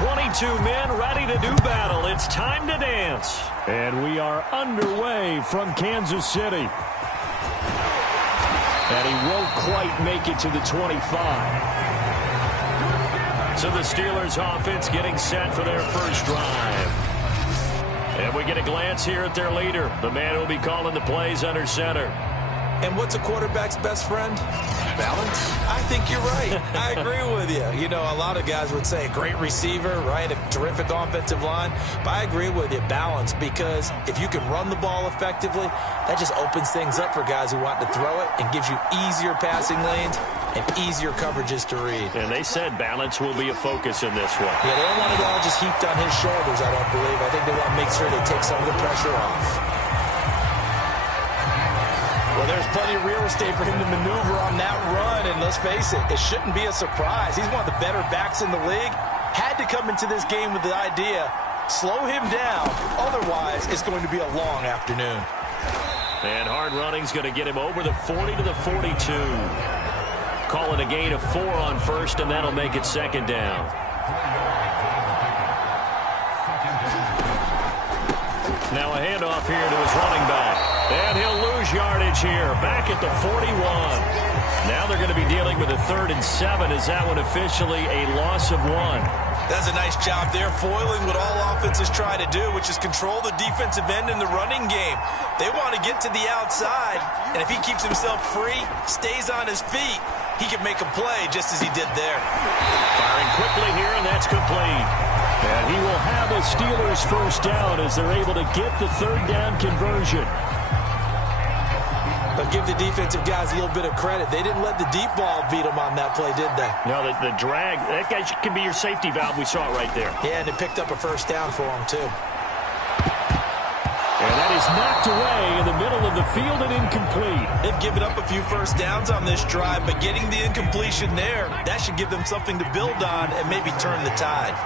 22 men ready to do battle. It's time to dance. And we are underway from Kansas City. And he won't quite make it to the 25. So the Steelers offense getting set for their first drive. And we get a glance here at their leader, the man who will be calling the plays under center. And what's a quarterback's best friend? Balance? I think you're right. I agree with you. You know, a lot of guys would say great receiver, right? A terrific offensive line. But I agree with you, balance, because if you can run the ball effectively, that just opens things up for guys who want to throw it and gives you easier passing lanes and easier coverages to read. And they said balance will be a focus in this one. Yeah, they don't want it all just heaped on his shoulders, I don't believe. I think they want to make sure they take some of the pressure off. Well, there's plenty of real estate for him to maneuver on that run, and let's face it, it shouldn't be a surprise. He's one of the better backs in the league. Had to come into this game with the idea, slow him down, otherwise it's going to be a long afternoon. And hard running's going to get him over the 40 to the 42. Call it a gain of 4 on first, and that'll make it second down. Now a handoff here to his running back. And he'll lose yardage here, back at the 41. Now they're going to be dealing with a 3rd and 7. Is that one officially a loss of 1? That's a nice job there, foiling what all offenses try to do, which is control the defensive end in the running game. They want to get to the outside, and if he keeps himself free, stays on his feet, he can make a play just as he did there. Firing quickly here, and that's complete. And he will have a Steelers first down as they're able to get the 3rd down conversion. But give the defensive guys a little bit of credit. They didn't let the deep ball beat them on that play, did they? No, the drag, that guy can be your safety valve. We saw it right there. Yeah, and it picked up a first down for him, too. And that is knocked away in the middle of the field and incomplete. They've given up a few first downs on this drive, but getting the incompletion there, that should give them something to build on and maybe turn the tide.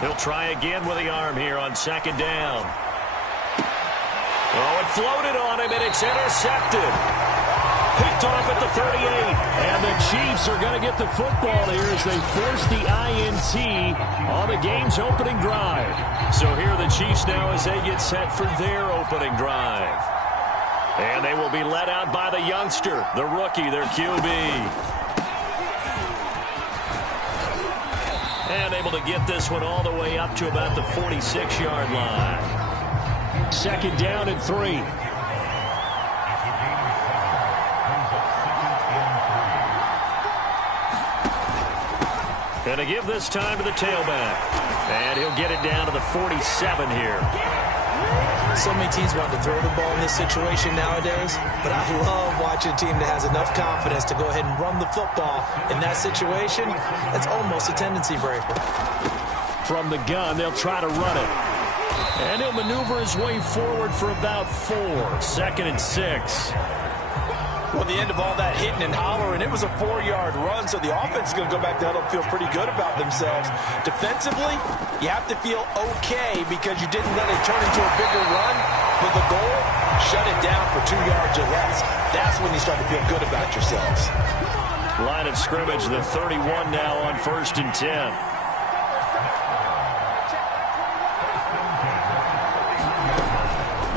He'll try again with the arm here on 2nd down. Oh, it floated on him, and it's intercepted. Picked off at the 38. And the Chiefs are going to get the football here as they force the INT on the game's opening drive. So here are the Chiefs now as they get set for their opening drive. And they will be led out by the youngster, the rookie, their QB. And able to get this one all the way up to about the 46-yard line. 2nd down and 3. And to give this time to the tailback. And he'll get it down to the 47 here. So many teams want to throw the ball in this situation nowadays, but I love watching a team that has enough confidence to go ahead and run the football. In that situation, that's almost a tendency breaker. From the gun, they'll try to run it. And he'll maneuver his way forward for about 4. 2nd and 6. Well, the end of all that hitting and hollering, it was a 4-yard run, so the offense is going to go back to huddle and feel pretty good about themselves. Defensively, you have to feel okay because you didn't let it turn into a bigger run. With the goal, shut it down for 2 yards or less. That's when you start to feel good about yourselves. Line of scrimmage, the 31 now on 1st and 10.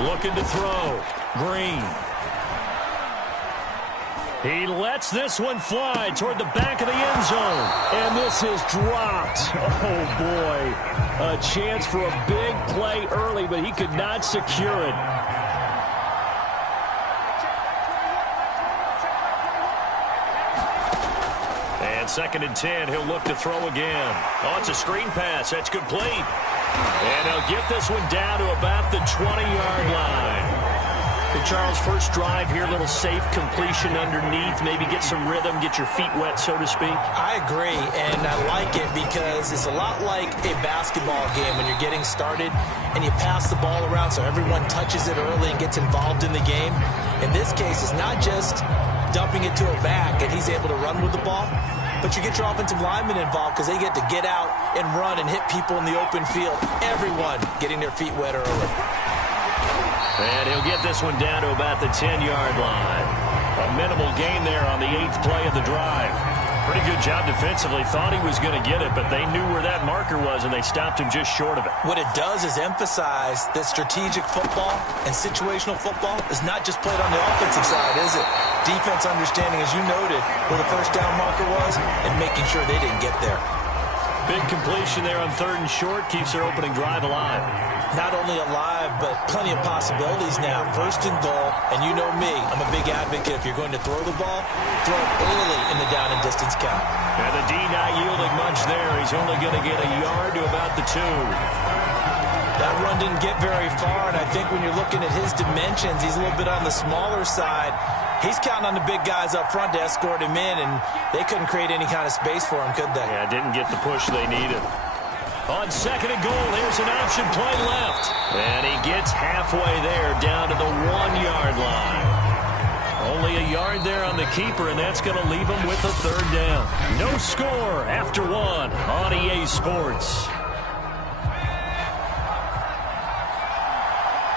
Looking to throw. Green. He lets this one fly toward the back of the end zone. And this is dropped. Oh, boy. A chance for a big play early, but he could not secure it. And 2nd and 10, he'll look to throw again. Oh, it's a screen pass. That's complete. And he'll get this one down to about the 20-yard line. Hey, Charles, first drive here, a little safe completion underneath, maybe get some rhythm, get your feet wet, so to speak. I agree, and I like it because it's a lot like a basketball game when you're getting started and you pass the ball around so everyone touches it early and gets involved in the game. In this case, it's not just dumping it to a back and he's able to run with the ball, but you get your offensive linemen involved because they get to get out and run and hit people in the open field. Everyone getting their feet wet early. And he'll get this one down to about the 10-yard line. A minimal gain there on the 8th play of the drive. Pretty good job defensively. Thought he was going to get it, but they knew where that marker was, and they stopped him just short of it. What it does is emphasize that strategic football and situational football is not just played on the offensive side, is it? Defense understanding, as you noted, where the first down marker was and making sure they didn't get there. Big completion there on 3rd and short. Keeps their opening drive alive. Not only alive, but plenty of possibilities now. 1st and goal, and you know me, I'm a big advocate. If you're going to throw the ball, throw it early in the down and distance count. And the D not yielding much there. He's only going to get a yard to about the 2. That run didn't get very far, and I think when you're looking at his dimensions, he's a little bit on the smaller side. He's counting on the big guys up front to escort him in, and they couldn't create any kind of space for him, could they? Yeah, didn't get the push they needed. On 2nd and goal, here's an option play left. And he gets halfway there, down to the 1-yard line. Only a yard there on the keeper, and that's going to leave him with a 3rd down. No score after 1 on EA Sports.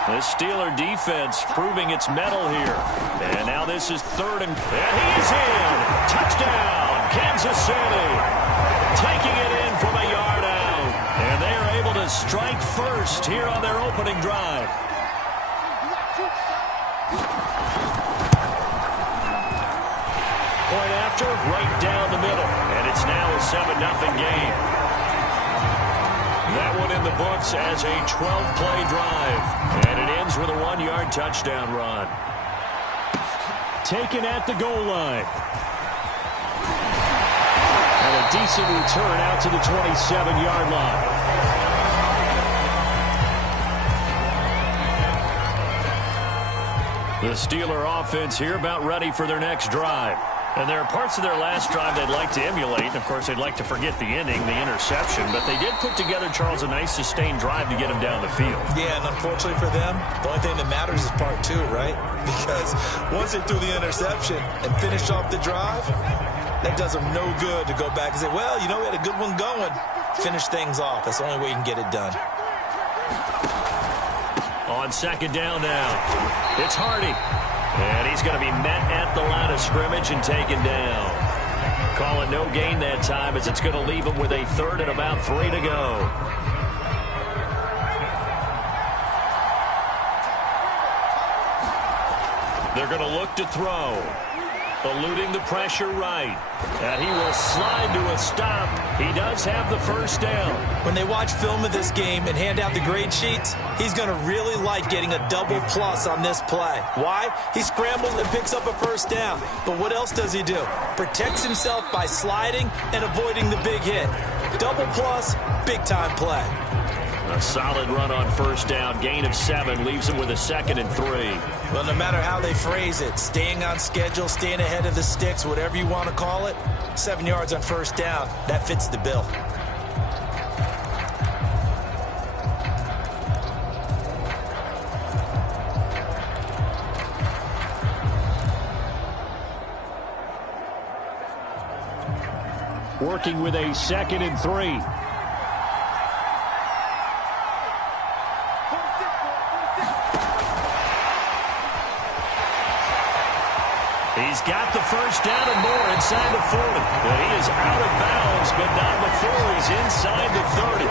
The Steeler defense proving its mettle here. And now this is 3rd and he's in. Touchdown, Kansas City. Taking it in from a yard out. And they are able to strike first here on their opening drive. Point after, right down the middle. And it's now a 7-0 game. That one in the books as a 12-play drive. And it ends with a 1-yard touchdown run. Taken at the goal line. And a decent return out to the 27-yard line. The Steeler offense here about ready for their next drive. And there are parts of their last drive they'd like to emulate. And, of course, they'd like to forget the ending, the interception. But they did put together, Charles, a nice sustained drive to get him down the field. Yeah, and unfortunately for them, the only thing that matters is part 2, right? Because once they threw the interception and finished off the drive, that does them no good to go back and say, well, you know, we had a good one going. Finish things off. That's the only way you can get it done. On 2nd down now, it's Hardy. And he's going to be met at the line of scrimmage and taken down. Call it no gain that time as it's going to leave him with a 3rd and about 3 to go. They're going to look to throw. Eluding the pressure right. And he will slide to a stop. He does have the 1st down. When they watch film of this game and hand out the grade sheets, he's going to really like getting a double plus on this play. Why? He scrambles and picks up a 1st down. But what else does he do? Protects himself by sliding and avoiding the big hit. Double plus, big-time play. A solid run on 1st down. Gain of 7 leaves him with a 2nd and 3. Well, no matter how they phrase it, staying on schedule, staying ahead of the sticks, whatever you want to call it, 7 yards on 1st down, that fits the bill. Working with a 2nd and 3. He's got the 1st down and more inside the 40. But he is out of bounds, but not before he's inside the 30.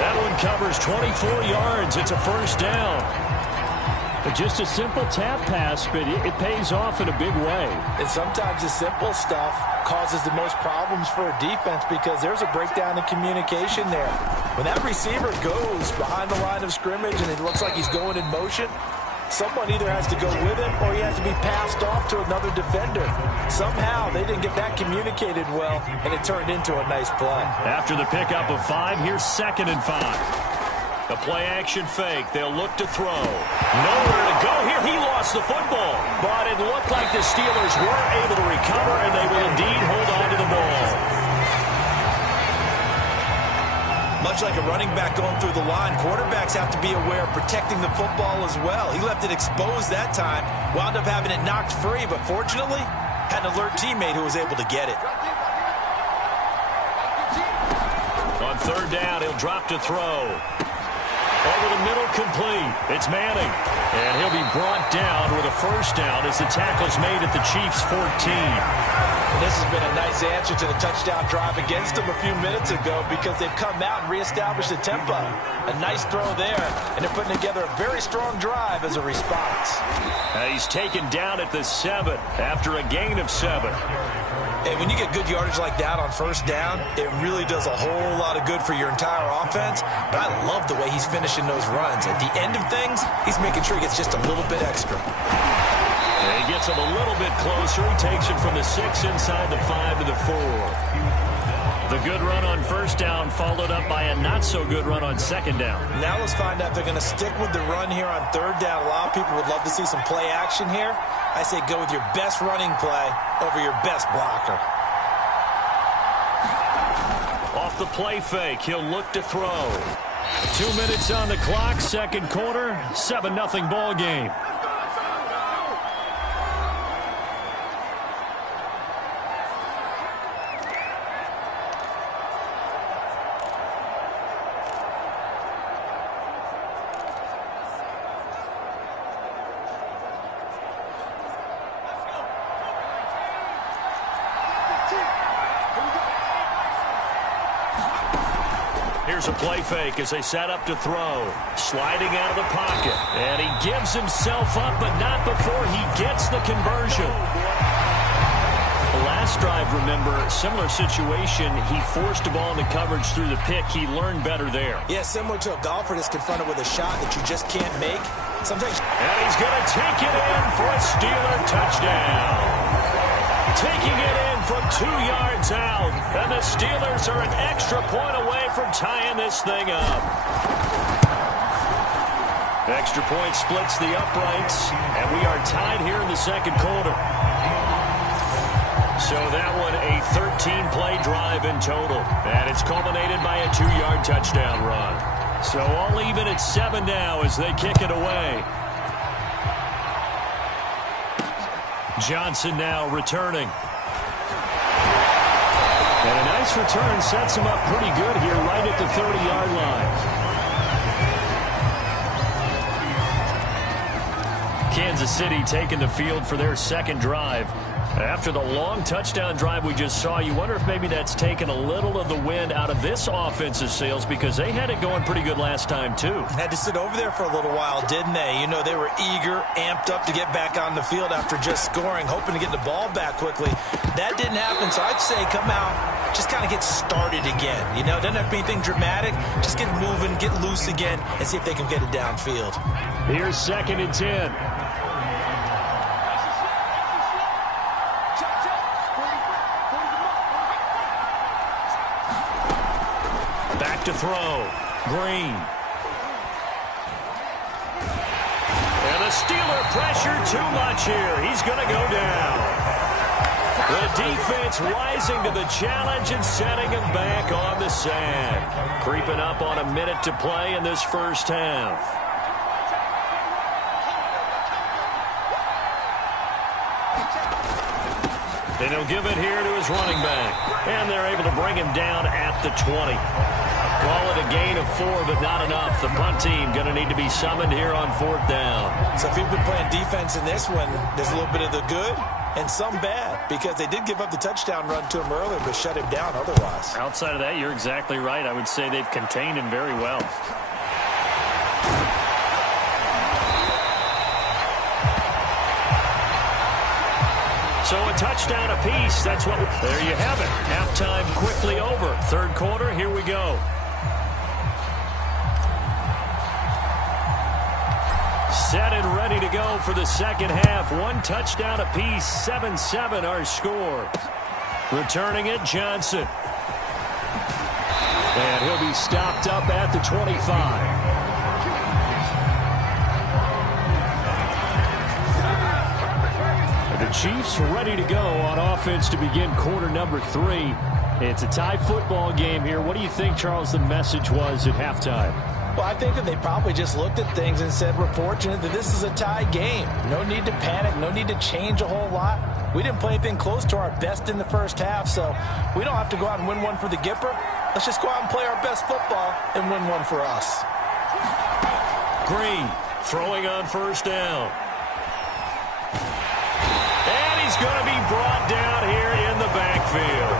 That one covers 24 yards. It's a 1st down. But just a simple tap pass, but it pays off in a big way. And sometimes the simple stuff causes the most problems for a defense because there's a breakdown in communication there. When that receiver goes behind the line of scrimmage and it looks like he's going in motion, someone either has to go with him or he has to be passed off to another defender. Somehow they didn't get that communicated well, and it turned into a nice play. After the pickup of 5, here's 2nd and 5. The play-action fake. They'll look to throw. Nowhere to go here. He lost the football. But it looked like the Steelers were able to recover, and they will indeed hold on to the ball. Much like a running back going through the line, quarterbacks have to be aware of protecting the football as well. He left it exposed that time, wound up having it knocked free, but fortunately, had an alert teammate who was able to get it. On 3rd down, he'll drop to throw. Over the middle, complete. It's Manning. And he'll be brought down with a 1st down as the tackle's made at the Chiefs' 14. And this has been a nice answer to the touchdown drive against them a few minutes ago because they've come out and reestablished the tempo. A nice throw there, and they're putting together a very strong drive as a response. He's taken down at the 7 after a gain of 7. And when you get good yardage like that on first down, it really does a whole lot of good for your entire offense. But I love the way he's finishing those runs. At the end of things, he's making sure he gets just a little bit extra. And he gets him a little bit closer. He takes it from the 6 inside the 5 to the 4. The good run on first down followed up by a not-so-good run on second down. Now let's find out if they're going to stick with the run here on third down. A lot of people would love to see some play action here. I say go with your best running play over your best blocker. Off the play fake, he'll look to throw. 2 minutes on the clock, second quarter, 7-0 ball game. Here's a play fake as they set up to throw. Sliding out of the pocket. And he gives himself up, but not before he gets the conversion. The last drive, remember, similar situation. He forced the ball into coverage through the pick. He learned better there. Yeah, similar to a golfer that's confronted with a shot that you just can't make. Sometimes. And he's going to take it in for a Steeler touchdown. Taking it in from 2 yards out. And the Steelers are an extra point away from tying this thing up. The extra point splits the uprights, and we are tied here in the second quarter. So that one a 13-play drive in total. And it's culminated by a 2-yard touchdown run. So all even at 7 now as they kick it away. Johnson now returning. And a nice return sets him up pretty good here right at the 30-yard line. Kansas City taking the field for their second drive. After the long touchdown drive we just saw, you wonder if maybe that's taken a little of the wind out of this offensive sails because they had it going pretty good last time too. Had to sit over there for a little while, didn't they? You know, they were eager, amped up to get back on the field after just scoring, hoping to get the ball back quickly. That didn't happen, so I'd say come out, just kind of get started again. You know, it doesn't have to be anything dramatic. Just get moving, get loose again, and see if they can get it downfield. Here's 2nd and 10. Back to throw. Green. And the Steeler pressure too much here. He's going to go down. The defense rising to the challenge and setting him back on the sack. Creeping up on a minute to play in this first half. And he'll give it here to his running back. And they're able to bring him down at the 20. Call it a gain of 4, but not enough. The punt team going to need to be summoned here on 4th down. So if you've been playing defense in this one, there's a little bit of the good and some bad because they did give up the touchdown run to him earlier, but shut him down otherwise. Outside of that, you're exactly right. I would say they've contained him very well. So a touchdown apiece. That's what. There you have it. Halftime quickly over. Third quarter, here we go. Set and ready to go for the second half. One touchdown apiece. 7-7 our score. Returning it, Johnson. And he'll be stopped up at the 25. The Chiefs ready to go on offense to begin quarter number 3. It's a tie football game here. What do you think, Charles, the message was at halftime? Well, I think that they probably just looked at things and said, we're fortunate that this is a tie game. No need to panic. No need to change a whole lot. We didn't play anything close to our best in the first half, so we don't have to go out and win one for the Gipper. Let's just go out and play our best football and win one for us. Green throwing on first down. He's going to be brought down here in the backfield.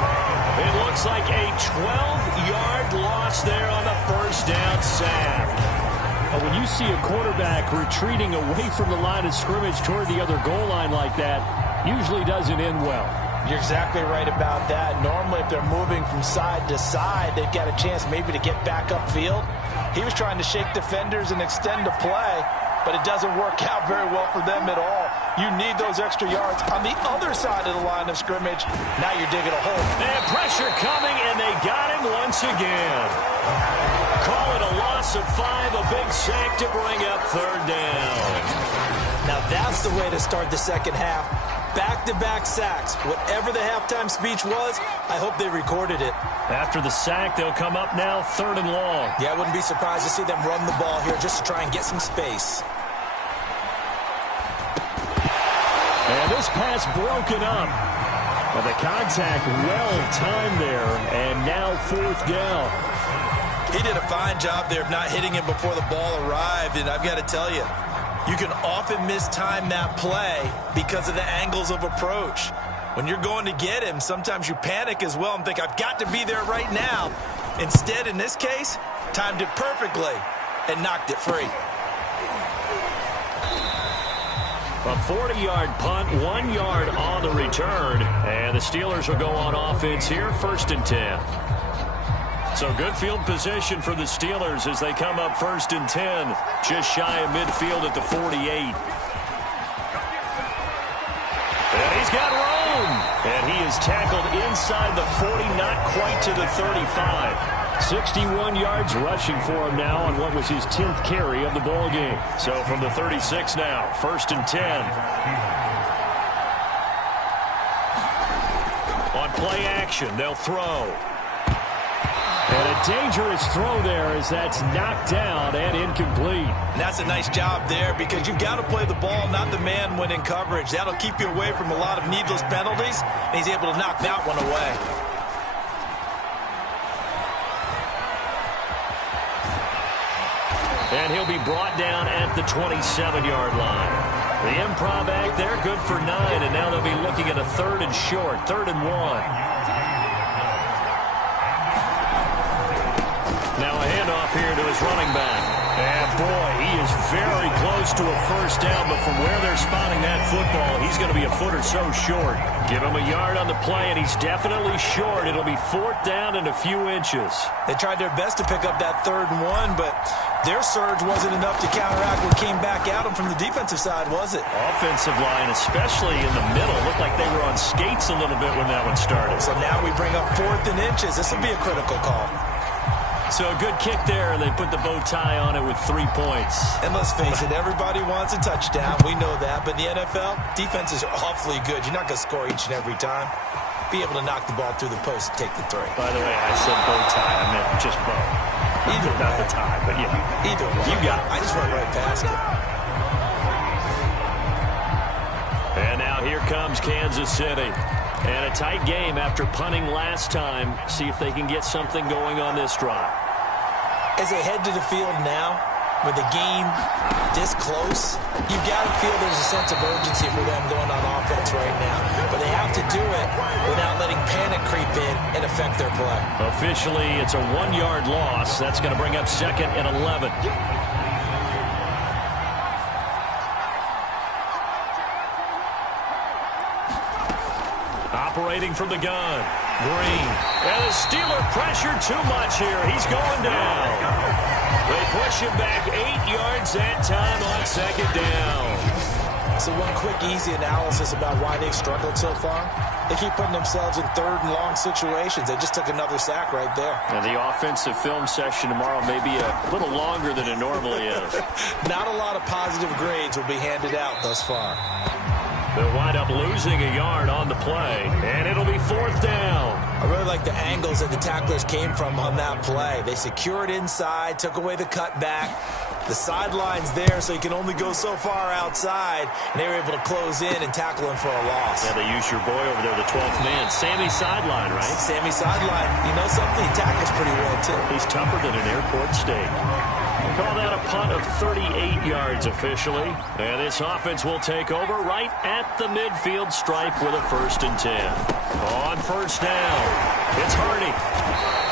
It looks like a 12-yard loss there on the first down sack. When you see a quarterback retreating away from the line of scrimmage toward the other goal line like that, usually doesn't end well. You're exactly right about that. Normally, if they're moving from side to side, they've got a chance maybe to get back upfield. He was trying to shake defenders and extend the play, but it doesn't work out very well for them at all. You need those extra yards on the other side of the line of scrimmage. Now you're digging a hole. And pressure coming, and they got him once again. Call it a loss of 5, a big sack to bring up third down. Now that's the way to start the second half. Back-to-back sacks. Whatever the halftime speech was, I hope they recorded it. After the sack, they'll come up now third and long. Yeah, I wouldn't be surprised to see them run the ball here just to try and get some space. And this pass broken up. Well, the contact well-timed there, and now fourth down. He did a fine job there of not hitting him before the ball arrived, and I've got to tell you, you can often mistime that play because of the angles of approach. When you're going to get him, sometimes you panic as well and think, I've got to be there right now. Instead, in this case, timed it perfectly and knocked it free. A 40-yard punt, 1 yard on the return, and the Steelers will go on offense here, first and 10. So good field position for the Steelers as they come up first and 10, just shy of midfield at the 48. And he's got room. And he is tackled inside the 40, not quite to the 35. 61 yards rushing for him now on what was his 10th carry of the ball game. So from the 36 now, first and 10. On play action, they'll throw. And a dangerous throw there as that's knocked down and incomplete. And that's a nice job there because you've got to play the ball, not the man when in coverage. That'll keep you away from a lot of needless penalties, and he's able to knock that one away. And he'll be brought down at the 27-yard line. The improv act there, good for 9, and now they'll be looking at a third and short, 3rd and 1. Now a handoff here to his running back. And boy, he is very close to a first down, but from where they're spotting that football, he's going to be a foot or so short. Give him a yard on the play, and he's definitely short. It'll be 4th down and a few inches. They tried their best to pick up that 3rd and 1, but their surge wasn't enough to counteract what came back at them from the defensive side, was it? Offensive line, especially in the middle, looked like they were on skates a little bit when that one started. So now we bring up 4th and inches. This will be a critical call. So a good kick there, and they put the bow tie on it with 3 points. And let's face it, everybody wants a touchdown. We know that. But in the NFL, defenses are awfully good. You're not going to score each and every time. Be able to knock the ball through the post and take the 3. By the way, I said bow tie. I meant just bow. Either not the tie, but yeah. Either way. You got it. I just went right past it. And now here comes Kansas City. And a tight game after punting last time. See if they can get something going on this drive. As they head to the field now, with the game this close, you've got to feel there's a sense of urgency for them going on offense right now. But they have to do it without letting panic creep in and affect their play. Officially, it's a 1-yard loss. That's going to bring up 2nd and 11. Operating from the gun. Green. And the Steeler pressure too much here. He's going down. They push him back 8 yards that time on 2nd down. So one quick, easy analysis about why they've struggled so far. They keep putting themselves in 3rd and long situations. They just took another sack right there. And the offensive film session tomorrow may be a little longer than it normally is. Not a lot of positive grades will be handed out thus far. They'll wind up losing a yard on the play, and it'll be 4th down. I really like the angles that the tacklers came from on that play. They secured inside, took away the cutback. The sideline's there, so you can only go so far outside, and they were able to close in and tackle him for a loss. Yeah, they used your boy over there, the 12th man. Sammy Sideline, right? Sammy Sideline. You know something? He tackles pretty well, too. He's tougher than an airport steak. Call that a punt of 38 yards officially. And this offense will take over right at the midfield stripe with a 1st and 10. On 1st down, it's Hardy.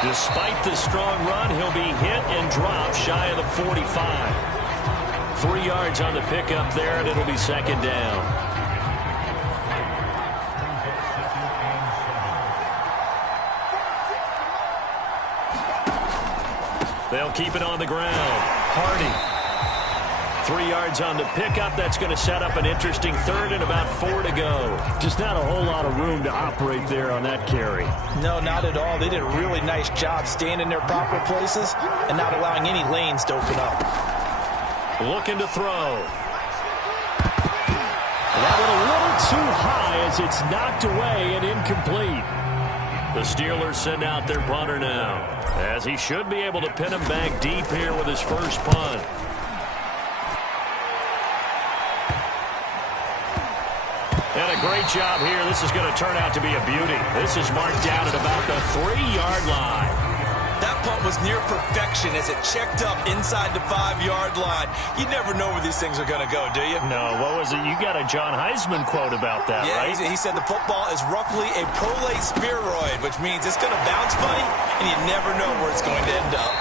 Despite the strong run, he'll be hit and dropped shy of the 45. 3 yards on the pickup there, and it'll be 2nd down. They'll keep it on the ground. Hardy. 3 yards on the pickup. That's going to set up an interesting 3rd and about 4 to go. Just not a whole lot of room to operate there on that carry. No, not at all. They did a really nice job staying in their proper places and not allowing any lanes to open up. Looking to throw. That one a little too high as it's knocked away and incomplete. The Steelers send out their punter now, as he should be able to pin him back deep here with his first punt. And a great job here. This is going to turn out to be a beauty. This is marked down at about the 3-yard line. That punt was near perfection as it checked up inside the 5-yard line. You never know where these things are going to go, do you? No, what was it? You got a John Heisman quote about that, right? Yeah, he said the football is roughly a prolate spheroid, which means it's going to bounce funny, and you never know where it's going to end up.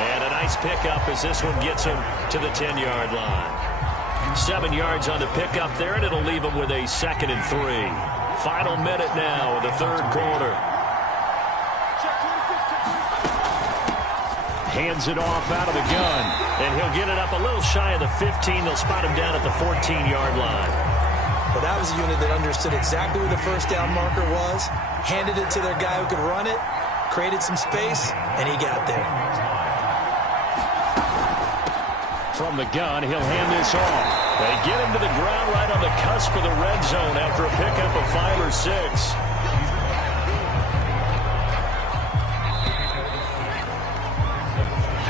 And a nice pickup as this one gets him to the 10-yard line. 7 yards on the pickup there, and it'll leave him with a 2nd and 3. Final minute now of the 3rd quarter. Hands it off out of the gun. And he'll get it up a little shy of the 15. They'll spot him down at the 14-yard line. Well, that was a unit that understood exactly where the 1st down marker was, handed it to their guy who could run it, created some space, and he got there. From the gun, he'll hand this off. They get him to the ground right on the cusp of the red zone after a pickup of 5 or 6.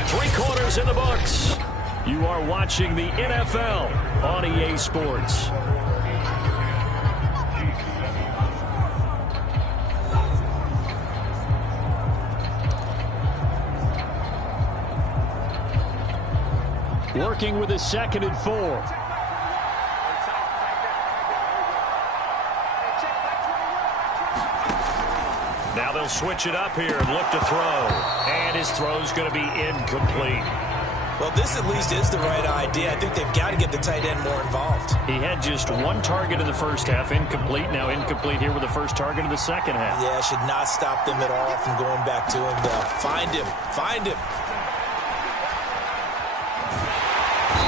Three-quarters in the books. You are watching the NFL on EA Sports. Working with a 2nd and 4. Now they'll switch it up here and look to throw. And his throw's going to be incomplete. Well, this at least is the right idea. I think they've got to get the tight end more involved. He had just 1 target in the 1st half, incomplete. Now incomplete here with the 1st target in the 2nd half. Yeah, should not stop them at all from going back to him. Find him. Find him.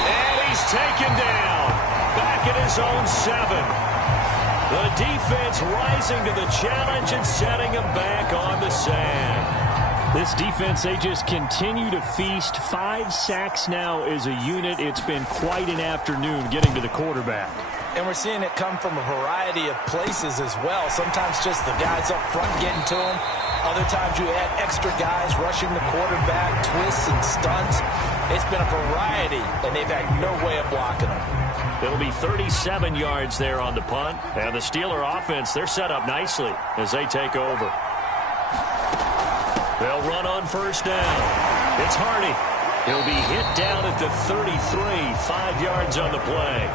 And he's taken down. Back at his own 7. The defense rising to the challenge and setting him back on the sand. This defense, they just continue to feast. 5 sacks now as a unit. It's been quite an afternoon getting to the quarterback. And we're seeing it come from a variety of places as well. Sometimes just the guys up front getting to him. Other times you add extra guys rushing the quarterback, twists and stunts. It's been a variety, and they've had no way of blocking them. It'll be 37 yards there on the punt. And the Steeler offense, they're set up nicely as they take over. They'll run on 1st down. It's Hardy. He'll be hit down at the 33, 5 yards on the play.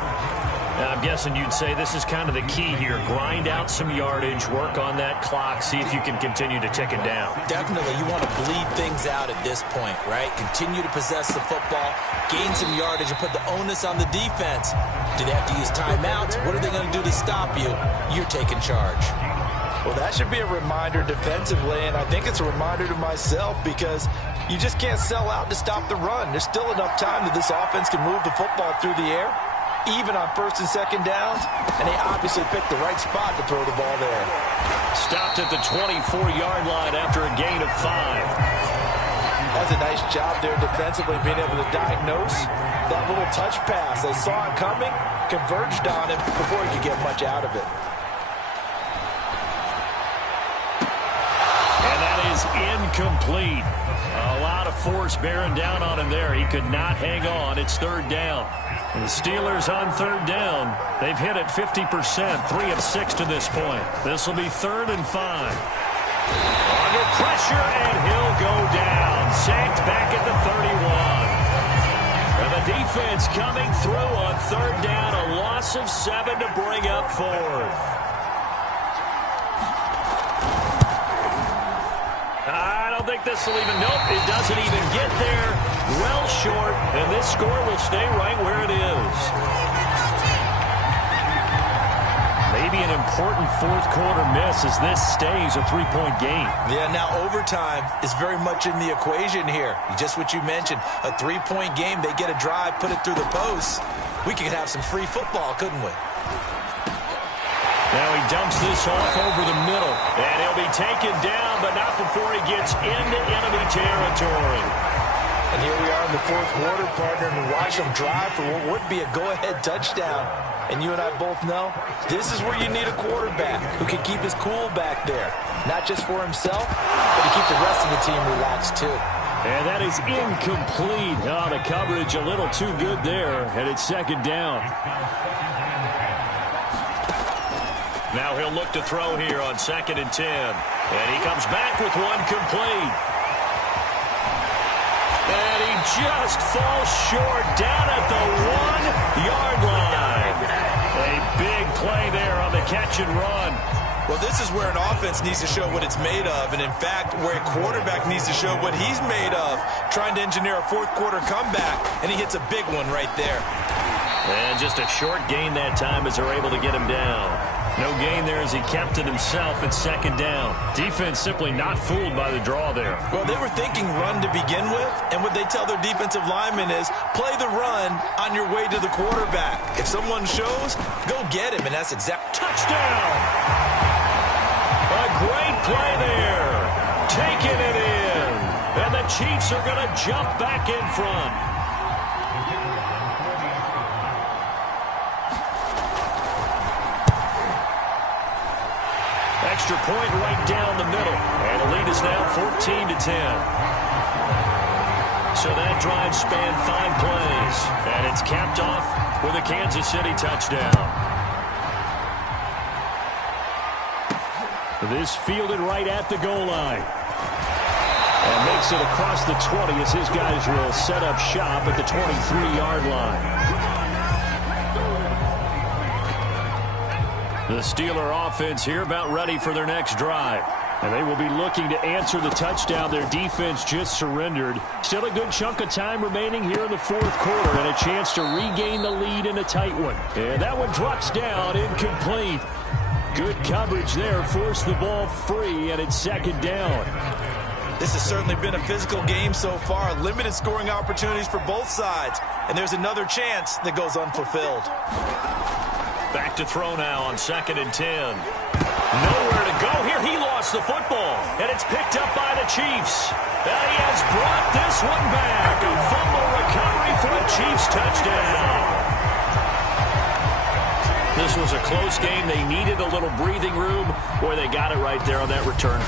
Now, I'm guessing you'd say this is kind of the key here. Grind out some yardage, work on that clock, see if you can continue to tick it down. Definitely, you want to bleed things out at this point, right? Continue to possess the football, gain some yardage, and put the onus on the defense. Do they have to use timeouts? What are they going to do to stop you? You're taking charge. Well, that should be a reminder defensively, and I think it's a reminder to myself because you just can't sell out to stop the run. There's still enough time that this offense can move the football through the air, even on 1st and 2nd downs, and they obviously picked the right spot to throw the ball there. Stopped at the 24-yard line after a gain of 5. That's a nice job there defensively, being able to diagnose that little touch pass. They saw it coming, converged on him before he could get much out of it. Incomplete. A lot of force bearing down on him there. He could not hang on. It's 3rd down. And the Steelers on 3rd down. They've hit it 50%, 3 of 6 to this point. This will be 3rd and 5. Under pressure, and he'll go down. Sacked back at the 31. defense coming through on third down. A loss of 7 to bring up fourth. I don't think this will even, nope, it doesn't even get there. Well short, and this score will stay right where it is. Maybe an important fourth quarter miss as this stays a three-point game. Yeah, now overtime is very much in the equation here. Just what you mentioned, a three-point game. They get a drive, put it through the posts. We could have some free football, couldn't we? Now he dumps this off over the middle. And he'll be taken down, but not before he gets into enemy territory. And here we are in the fourth quarter, partner, and watch them drive for what would be a go-ahead touchdown. And you and I both know this is where you need a quarterback who can keep his cool back there. Not just for himself, but to keep the rest of the team relaxed too. And that is incomplete. Oh, the coverage a little too good there, and it's second down. Now he'll look to throw here on 2nd and 10. And he comes back with one complete. And he just falls short down at the 1-yard line. A big play there on the catch and run. Well, this is where an offense needs to show what it's made of. And, in fact, where a quarterback needs to show what he's made of. Trying to engineer a fourth quarter comeback. And he hits a big one right there. And just a short gain that time as they're able to get him down. No gain there as he kept it himself at second down. Defense simply not fooled by the draw there. Well, they were thinking run to begin with, and what they tell their defensive linemen is play the run on your way to the quarterback. If someone shows, go get him, and that's exact. Touchdown! A great play there. Taking it in. And the Chiefs are going to jump back in front. Extra point right down the middle. And the lead is now 14 to 10. So that drive spanned 5 plays. And it's capped off with a Kansas City touchdown. This fielded right at the goal line. And makes it across the 20 as his guys will set up shop at the 23-yard line. The Steeler offense here about ready for their next drive. And they will be looking to answer the touchdown their defense just surrendered. Still a good chunk of time remaining here in the fourth quarter and a chance to regain the lead in a tight one. And that one drops down, incomplete. Good coverage there, forced the ball free, and it's second down. This has certainly been a physical game so far. Limited scoring opportunities for both sides. And there's another chance that goes unfulfilled. Back to throw now on 2nd and 10. Nowhere to go here. He lost the football, and it's picked up by the Chiefs. And he has brought this one back. A fumble recovery for a Chiefs touchdown. This was a close game. They needed a little breathing room. Boy, they got it right there on that return.